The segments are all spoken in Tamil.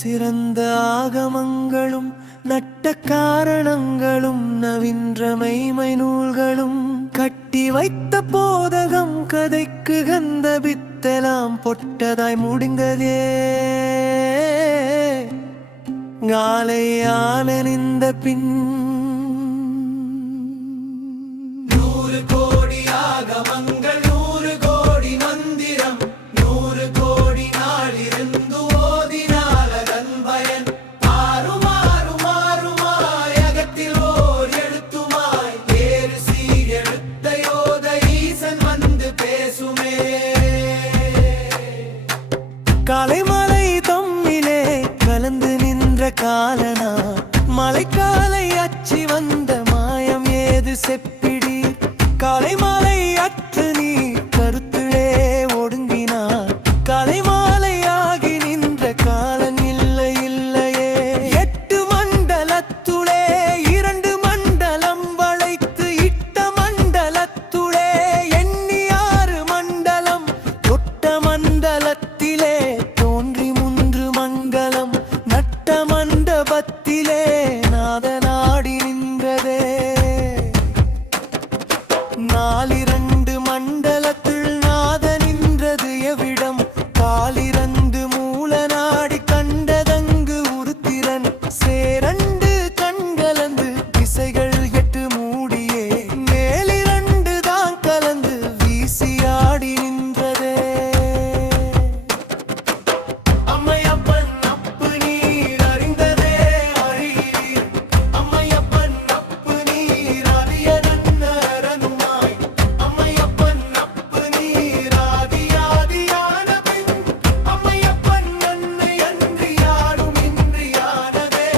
சிறந்த ஆகமங்களும் நட்ட காரணங்களும் நவின்ற மெய்மை நூல்களும் கட்டி வைத்த போதகம் கதைக்கு கந்த பித்தலாம் பொட்டதாய் முடிந்ததே. காலையான நின்ற பின் 100 கோடி ஆகமங்கள் 100 கோடி மந்திரம் 100 கோடி நாளிருந்து ஓதினால் அதன் பயன் மாறுமாய் அகத்தில் ஓர் எழுத்துமாய் வேறு சீரெழுத்த யோத ஈசன் வந்து பேசுமே. காலைமலை தம்மிலே கலந்து நின்ற காலனா மலைக்காலை அச்சி வந்த மாயம் ஏது செப்பிடி. காலைமாலை அற்று நீ கருத்துளே ஒடுங்கினார் காலைமாலை ஆகி நின்ற காலன் இல்லை இல்லையே. 8 மண்டலத்துளே 2 மண்டலம் வளைத்து இட்ட மண்டலத்துளே எண்ணி 6 மண்டலம் தொட்ட மண்டலத்திலே தோன்றி 3 மண்டலம் நட்ட மண்டபத்திலே நாதனாடி நின்றதே. 4 மண்டலத்தில் நாத நின்றது எவ்விடம் காலிரண்டு மூல நாடி கண்டதங்கு உருத்திரன் சேரண்டு கண்கலந்து திசைகள் 8 மூடியே மேலிரண்டு தான் கலந்து வீசியாடி நின்றதே. அம்மையப்பன் அப்பு நீர் அறிந்ததே அறியீர் அம்மையப்பன் அப்பு நீர் அறியனன்னரனுமாய் அம்மையப்பன் அப்பு நீர் ஆதியான பின் அம்மையப்பன் அன்னை அன்றி யாரும் இன்றியானதே.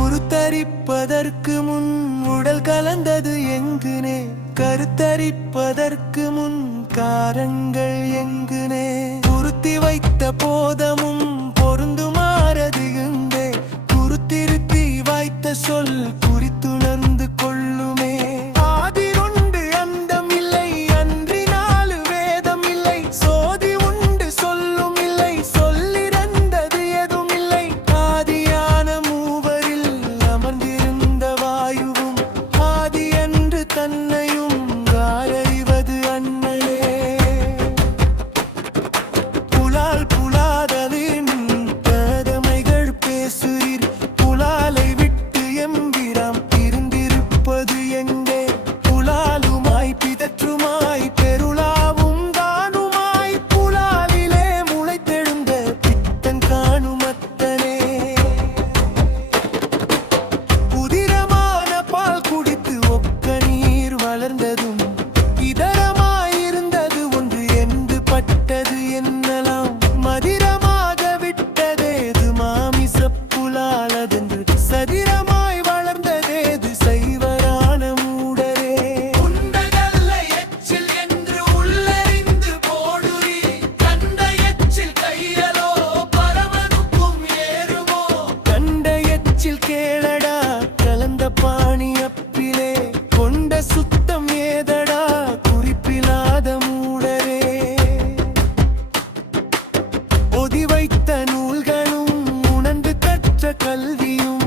உருத்தரிப்பதற்கு முன் உடல் கலந்தது எங்குனே கருத்தரிப்பதற்கு முன் காரங்கள் எங்குனே உருத்தி வைத்த போதமும் பொருந்துமாறது எங்கே குருத்திருத்தி வைத்த சொல் குறித்துணர்ந்து கொள்ளுமே. ஆதிருண்டு அந்தம் இல்லை அன்றி 4 வேதம் இல்லை சோதி உண்டு சொல்லும் இல்லை சொல்லிறந்தது எதுவும் இல்லை. ஆதியான மூவரில் அமர்ந்திருந்த வாயுவும் ஆதி என்று தன்னையும் அறிவது அன்னையே. புலாதலின் பதமைகள் பேசுறீர் புலாலை விட்டு எம்பிராம் இருந்திருப்பது எங்கே புலாலுமாய் பிதற்றுமாய் பெருளாவும் தானுமாய் புலாலிலே முளைத்தெழுந்த பித்தன் காணுமத்தனே. உதிரமான பால் குடித்து ஒக்க நீர் வளர்ந்ததும் இதரமாயிருந்தது ஒன்று என்று பட்டது என்னலாம் மதிரமாக விட்டதேது மாமிசப் புலாலதென்று சதிரமாய் வளர்ந்ததேது சைவரான மூடரே. உண்டகல்ல எச்சில் என்று உள்ளறிந்து போடுறி கண்ட எச்சில் கையலோ பரமனுக்கும் ஏறுமோ. கண்ட எச்சில் கேளடா கலந்த பாணி அப்பிலே கொண்ட சுத்தம் ஏதடா குறிப்பிலாத மூடரே. ஒதி வைத்த நூல்களும் உணர்ந்து கற்ற கல்வியும்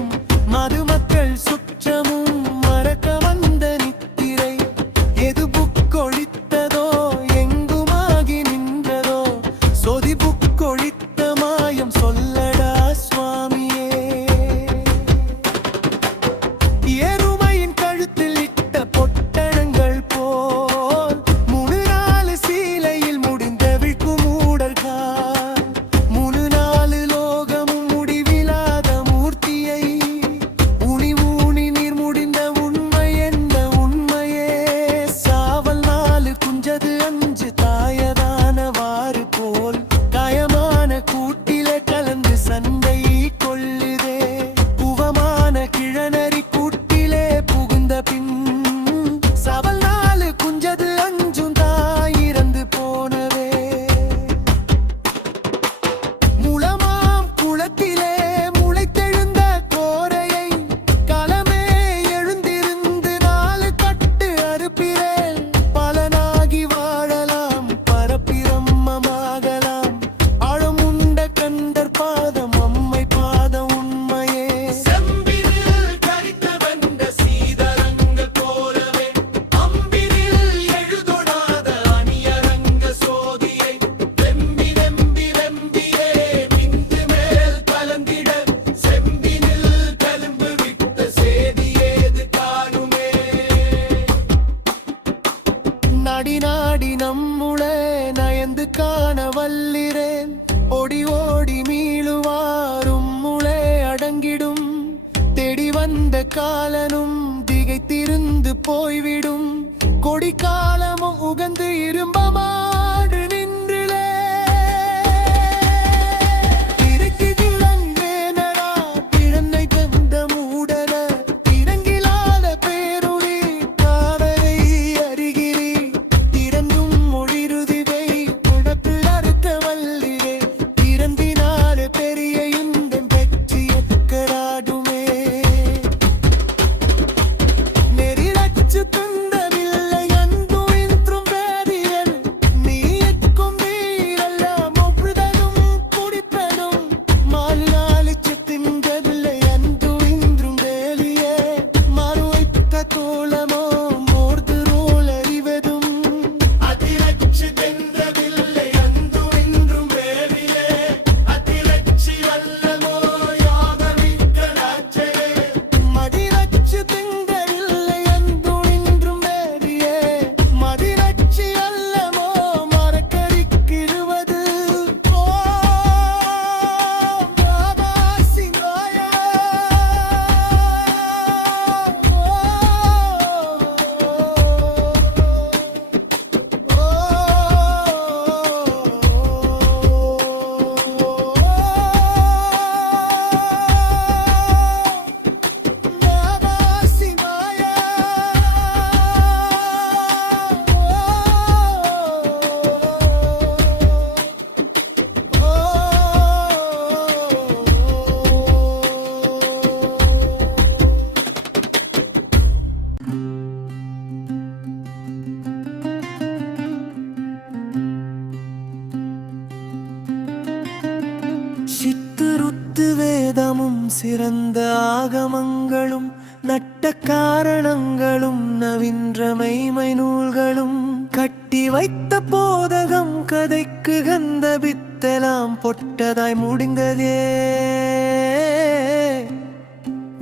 வந்த காலனும் திகைத்திருந்து போய்விடும் கொடி காலமும் உகந்து இரும்பமாடு நின்றிலே இறக்கி கிளந்தேனடா பிழந்தை தந்த மூடன இறங்கிலாத பேருளி காவரை அருகிரி திறந்தும் மொழிருதிவை உடப்பு அறுத்த வல்லிலே திறந்தினாறு பெரிய யுந்தம் பெற்றி எக்கராடுமே நெறிலச்சு தந்தவில்லை அன்பும் இன்றும் பேரியல் நீக்கும் நீரெல்லாம் ஒப்புதலும் குடிப்பதும் மாலிச்சு திங்கவில்லை அன்பும் இன்றும் வேலியே மறுவைத்த தோளமோ மோர்து ரோல் அறிவதும் அதிலச்சு தென்றதில்லை அன்பும் இன்றும் வேலியே அதிலச்சி வல்லமோ யாதவிக்கடாச்சே மதிலச்சு திங்கவில்லை அன்பும் இன்றும் வேலியே மதிலச்சி அல்லமோ மரக்கரிக்கிடுவது பாபா சிவாயா பாபா சிவாயா சித்துருத்து வேதமும் சிறந்த ஆகமங்களும் நட்ட காரணங்களும் நவின்ற மெய்மை நூல்களும் கட்டி வைத்த போதகம் கதைக்கு கந்த பித்தலாம் பொட்டதாய் முடிந்ததே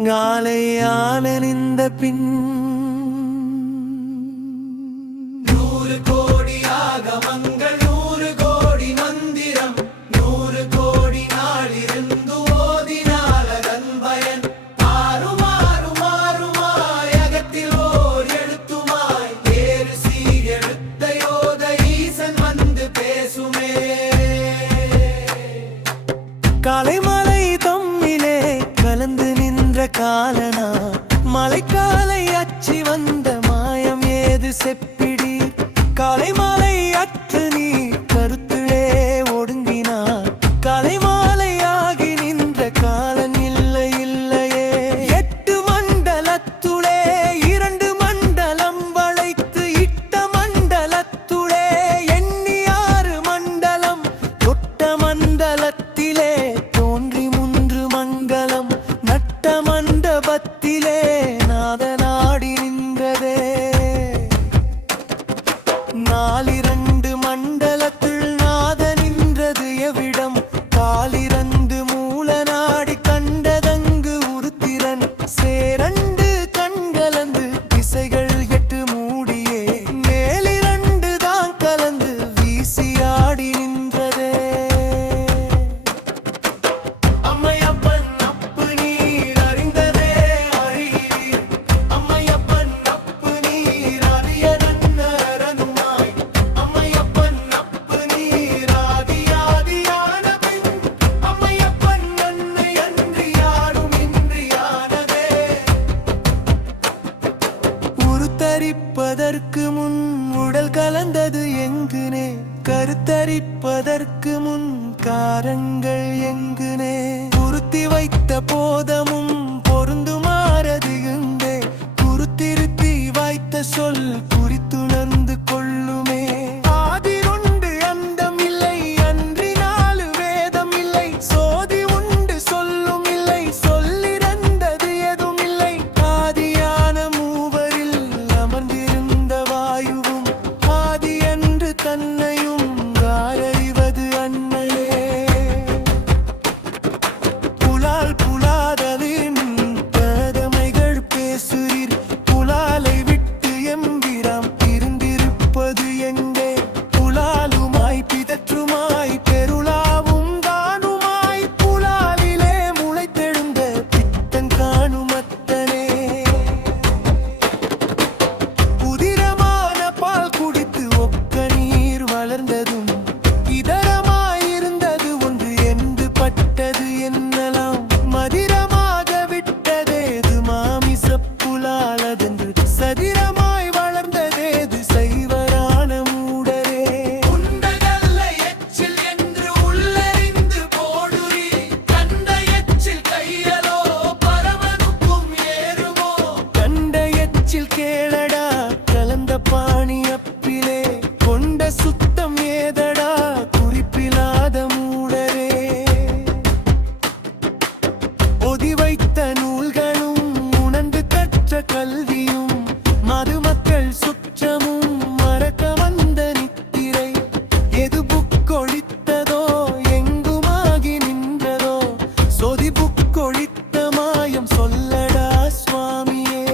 காலையான நின்ற பின் 100 கோடி ஆகமங்கள் 100 கோடி மந்திரம் 100 கோடி நாளிருந்து ஓதினால் அதன் பயன் மாறுமாய் அகத்தில் ஓர் எழுத்துமாய் வேறு சீர் எழுத்தை ஓத ஈசன் வந்து பேசுமே காலைமலை தம்மிலே கலந்து நின்ற காலனா மலைக்காலை அச்சி வந்த மாயம் ஏது செப்பிடி காலைமாலை அற்று நீ கருத்துளே ஒடுங்கினார் காலைமாலை ஆகி நின்ற காலன் இல்லை இல்லையே 8 மண்டலத்துளே 2 மண்டலம் வளைத்து இட்ட மண்டலத்துளே எண்ணி 6 மண்டலம் தொட்ட மண்டலத்திலே தோன்றி 3 மண்டலம் நட்ட மண்டபத்திலே நாதனாடி நின்றதே 4 மண்டலத்தில் நாத நின்றது எவ்விடம் காலிரந்து மூல நாடி கண்டதங்கு உருத்திரன் சேரண்டு கண்கலந்து திசைகள் 8 மூடியே மேலிரண்டு தான் கலந்து வீசியாடி நின்றதே அம்மையப்பன் அப்பு நீர் அறிந்ததே அறியீர் அம்மையப்பன் அப்பு நீர் அறிய நன்னரனுமாய் அம்மையப்பன் அப்பு நீர் ஆதியான பின் அம்மையப்பன் நன்னை அன்றி யாரும் இன்றியானதே உருத்தரிப்பதற்கு முன் உடல் கலந்தது எங்குனே கருத்தரிப்பதற்கு முன் காரங்கள் எங்குனே உறுத்தி வைத்த போதமும் பொருந்துமாறது எங்கே குருத்திருத்தி வைத்த சொல் குறித்துணர்ந்து கொள்ளுமே ஆதி உண்டு அந்தம் இல்லை அன்றி 4 வேதம் இல்லை சோதி உண்டு சொல்லும் இல்லை சொல்லிறந்தது எதுவும் இல்லை ஆதியான மூவரில் அமர்ந்திருந்த வாயுவும் ஆதி என்று தன்னையும் அறிவது அண்ணலே புலால் புலாதது கல்வியும் மதுமக்கள் சுற்றமும் மறக்க வந்த நித்திரை எது புக்கொழித்ததோ எங்குமாகி நின்றதோ சொதி புக்கொழித்த மாயம் சொல்லடா சுவாமியே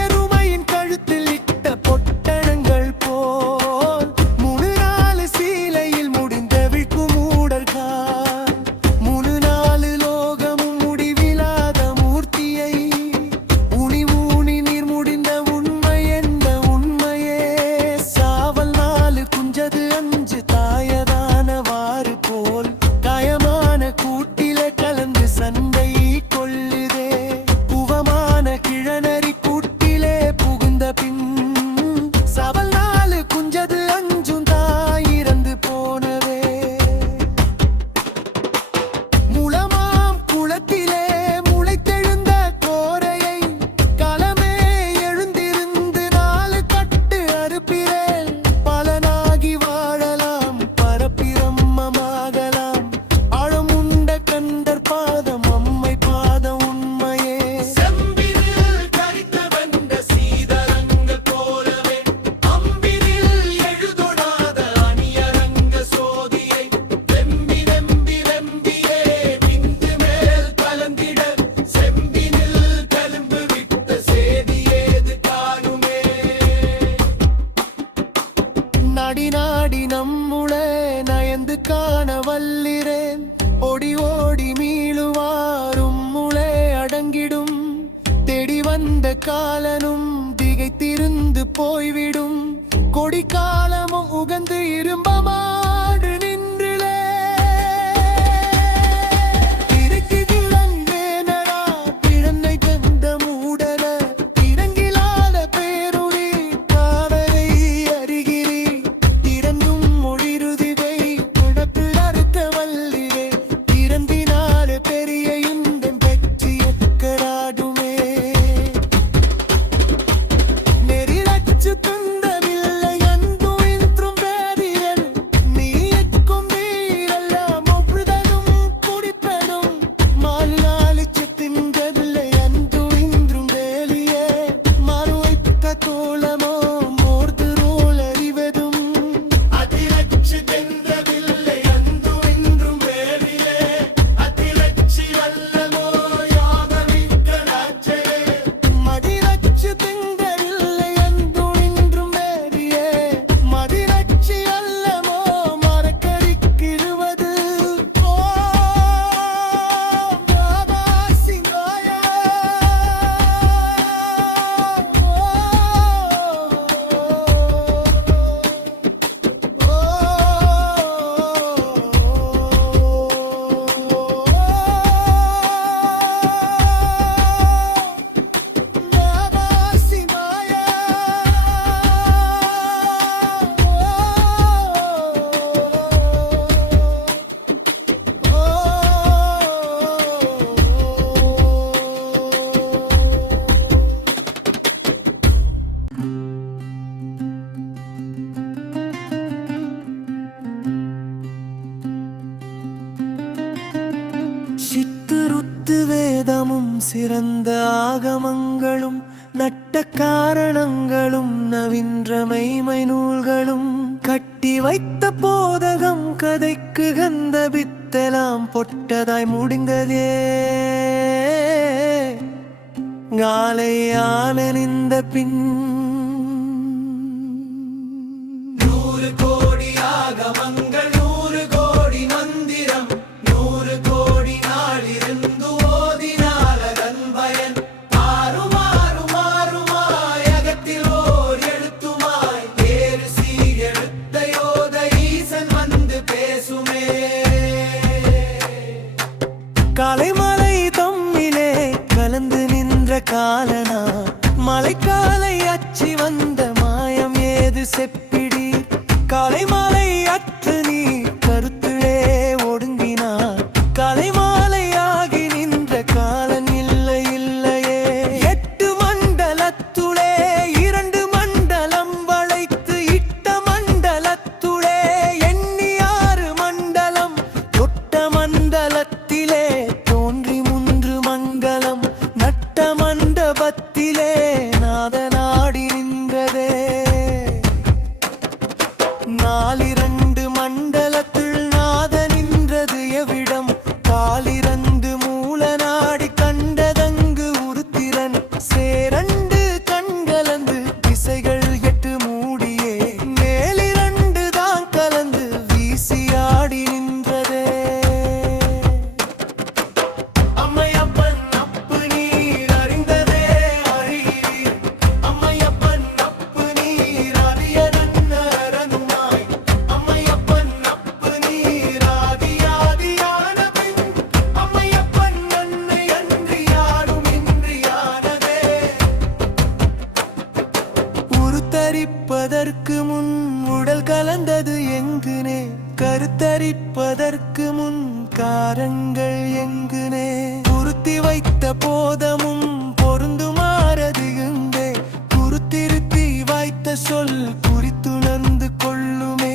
எருமையின் கழுத்தில் இட்ட பொட்டணங்கள் போல் முழு நாலு சீலையில் முடிந்த விழ்க்கும் மூடர்கள் முழு நாலு லோகமும் முடிவிலாத மூர்த்தியை ஊனி ஊனி நீர் முடிந்த உண்மை என்ற உண்மையே சாவல் நாலு குஞ்சது அஞ்சு தாயதானவாறு போல் காயமான கூட்டில கலந்து சண்டை கொள்ளுதே புவமான கிழநரி கூட்டிலே புகுந்த பின் சவல் நாலு குஞ்சது அஞ்சும் தாய் இறந்து போனவே முளமாம் குளத்திலே முளைத்தெழுந்த கோரையை களமே எழுந்திருந்து நாலு கட்டு அறுப்பிரேல் பலனாகி வாழலாம் பரப்பிரம்மமாகலாம் ஆழமுண்ட கண்டர் பாதம் அம்மை பாதம் உண்மையே செம்பினில் கரித்த வெண்ட சீதரங்கள் போலவே அம்பினில் எழுதொடாத அணியரங்க சோதியை வெம்பி வெம்பி வெம்பியே விந்து மேல் கலந்திட செம்பினில் கலும்பு விட்ட சேதியேது காணுமே நாடி நாடி நம்முளே நயந்து காண வல்லிரேன் ஓடி ஓடி மீளுவாரும் முளே அடங்கிடும் தேடி வந்த காலனும் திகைத்திருந்து போய்விடும் கொடி காலமும் உகந்து இரும்பமாடு நின்றிலே இருக்குகிழந்தேனடா பிழன்னை கந்த மூடன இறங்கிலாத பேருளி காவலை அறிகிறீ இறந்தும் மொழிருதிவை குழப்பில் அறுத்த வல்லிரே இறந்தினாலே பெரிய இன்பம் பெற்றியக்கராடுமே நெறிலச்சு துந்தவில்லை அன்பும் இன்றும் வேதியல் நீக்கும் வீரெல்லாம் ஒப்புதலும் குடிப்பதும் மாலாளிச்சு தின்றவில்லை அன்பும் இன்றும் வேலியே மறுவைத்த தோளமோ மோர்து ரோல் அறிவதும் அதிலச்சு தென்றவில்லை அந்தும் இன்றும் வேலிலே அதிலச்சி அல்லமோ யாதவிக்கடாச்சே மதிலச்சு திங்கவில்லை அன்பும் இன்றும் வேலியே மதிலச்சி அல்லமோ மரக்கறிக்கிடுவது சித்துருத்து வேதமும் சிறந்த ஆகமங்களும் நட்ட காரணங்களும் நவின்ற மெய்மை நூல்களும் கட்டி வைத்த போதகம் கதைக்கு கந்த பித்தலாம் பொட்டதாய் முடிந்ததே காலையான நின்ற பின் 100 கோடி ஆகமங்கள் 100 கோடி மந்திரம் 100 கோடி நாளிருந்து ஓதினாலதன் பயன் மாறுமாய் அகத்தில் ஓர் எழுத்துமாய் வேறு சீர் எழுத்தையோத ஈசன் வந்து பேசுமே காலைமலை தம்மிலே கலந்து நின்ற காலனா மலைக்காலை அச்சி வந்த மாயம் ஏது செப்பிடி காலைமலை அற்று நீ கருத்துளே ஒடுங்கினார் காலைமாலை ஆகி நின்ற காலன் இல்லை இல்லையே 8 மண்டலத்துளே 2 மண்டலம் வளைத்து இட்ட மண்டலத்துளே எண்ணி 6 மண்டலம் தொட்ட மண்டலத்திலே தோன்றி 3 மங்கலம் மண்டபத்திலே நாதனாடி நின்றதே. நாலிரண்டு மண்டலத்தில் நாத நின்றது எவ்விடம், காலிரண்டு மூல நாடி கண்டதங்கு உருத்திரன். சேரண்டு கண்கலந்து திசைகள் எட்டு மூடியே, மேலிரண்டு தான் கலந்து வீசியாடி நின்றதே. அம்மையப்பன் அப்பு நீர் அறிந்ததே அறியீர், அம்மையப்பன் அப்பு நீர் அரியனன்னரனுமாய், அம்மையப்பன் அப்பு நீர் ஆதியாதியான பின், அம்மையப்பன் அன்னை அன்றி யாரும் இன்றியானதே. உருத்தரிப்பதற்கு முன் உடல் கலந்தது எங்குனே, கருத்தரிப்பதற்கு முன் காரங்கள் எங்குனே. உருத்தி வைத்த போதமும் பொருந்துமாறது எங்கே, குருத்திருத்தி வைத்த சொல் குறித்துணர்ந்து கொள்ளுமே.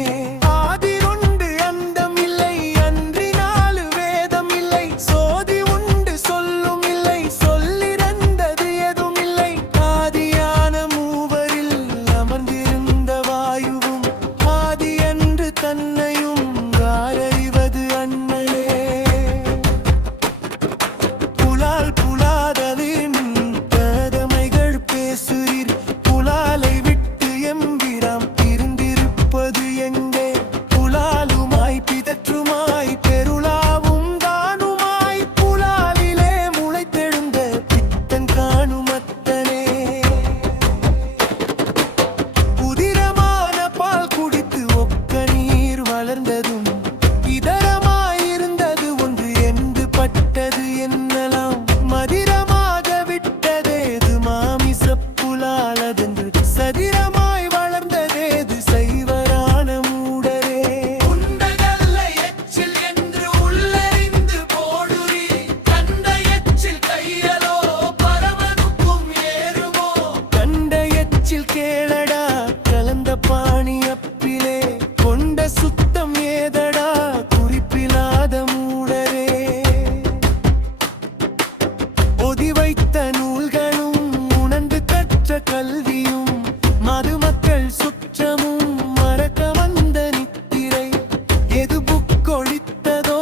ஆதி உண்டு அந்தம் இல்லை, அன்றி நாலு வேதம் இல்லை, சோதி உண்டு சொல்லும் இல்லை, சொல்லிறந்தது எதுவும் இல்லை. ஆதியான மூவரில் அமர்ந்திருந்த வாயுவும், ஆதி என்று தன்னையும் அறிவது அண்ணலே. புலால் புலாதலின் கதமைகள் பேசுகிறீர், புலாலை விட்டு எம்பிராம் இருந்திருப்பது எங்கே. புலாலுமாய் பிதற்றுமாய் பெருளாவும் தானுமாய், புலாலிலே முளைத்தெழுந்த பித்தன் காணும் அத்தனே. புதிரமான பால் குடித்து ஒக்க நீர் வளர்ந்ததும், இதரமாயிருந்தது ஒன்று என்று பட்டது என்னலாம். மதிரமாக விட்டதேது மாமிசப் புலாலதென்று, சதிரமாய் வளர்ந்ததேது சைவரான மூடரே. உண்டதல்ல எச்சில் என்று உள்ளறிந்து போடுறி, கண்ட எச்சில் கையலோ பரமனுக்கும் ஏறுமோ. கண்ட எச்சில் கேளடா கலந்த பாணி அப்பிலே, கொண்ட சுத்தம் ஏதடா குறிப்பிலாத மூடரே. ஒதி வைத்த நூல்களும் உணர்ந்து கற்ற கல்வியும், மதுமக்கள் சுற்றமும் மறக்க வந்த நித்திரை. எது புக்கொழித்ததோ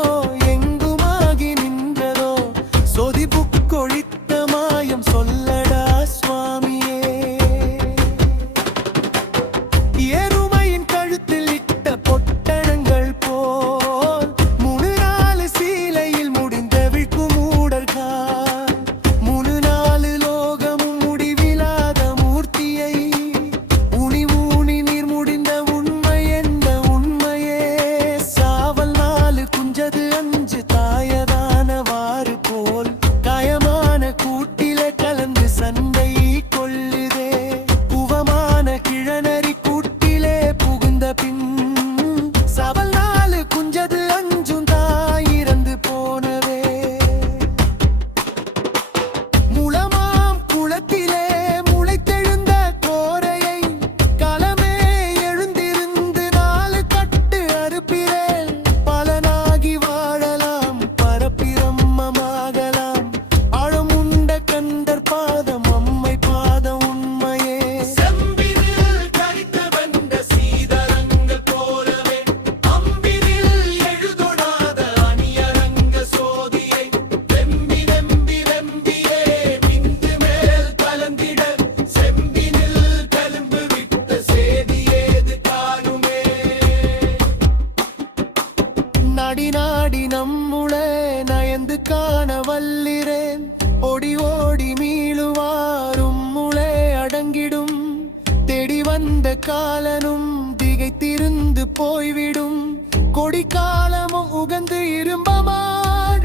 எங்குமாகி நின்றதோ, சொதி புக்கொழித்த மாயம் சொல்லடா சுவாமியே. எருமையின் கழுத்தில் இட்ட பொட்டணங்கள் போல், முழு நாலு சீலையில் முடிந்த விழ்க்கும் மூடர்கள். முழு நாலு லோகமும் முடிவிலாத மூர்த்தியை, உனி ஊனி நீர் முடிந்த உண்மை என்ற உண்மையே. சாவல் நாலு குஞ்சது அஞ்சு தாயதானவாறு போல், காயமான கூட்டிலே கலந்து சண்டை கொள்ளுதே. புவமான கிழநரி கூட்டிலே புகுந்த பின், சவல் நாலு குஞ்சது அஞ்சும் தாயிறந்து போனவே. முளமாம் குளத்திலே முளைத்தெழுந்த கோரையை, களமே எழுந்திருந்து நாலு கட்டு அறுப்பிரேல். பலனாகி வாழலாம் பரப்பிரம்மமாகலாம், ஆழமுண்ட கண்டர் பாதம் அம்மை பாதம் உண்மையே. செம்பினில் கரித்து வந்த சீதரங்கள் போலவே, அம்பினில் எழுதொடாத அணியரங்க சோதியை, வெம்பி வெம்பி வெம்பியே விந்து மேல் கலந்திட, செம்பினில் கலும்பு விட்ட சேதியேது காணுமே. நாடி நாடி நம்முளே நயந்து காண வல்லிரேன், ஓடி ஓடி மீளுவாரும் முளே அடங்கிடும். தேடி வந்த காலனும் திகைத்திருந்து போய்விடும், கொடி காலமும் உகந்து இரும்பமாய்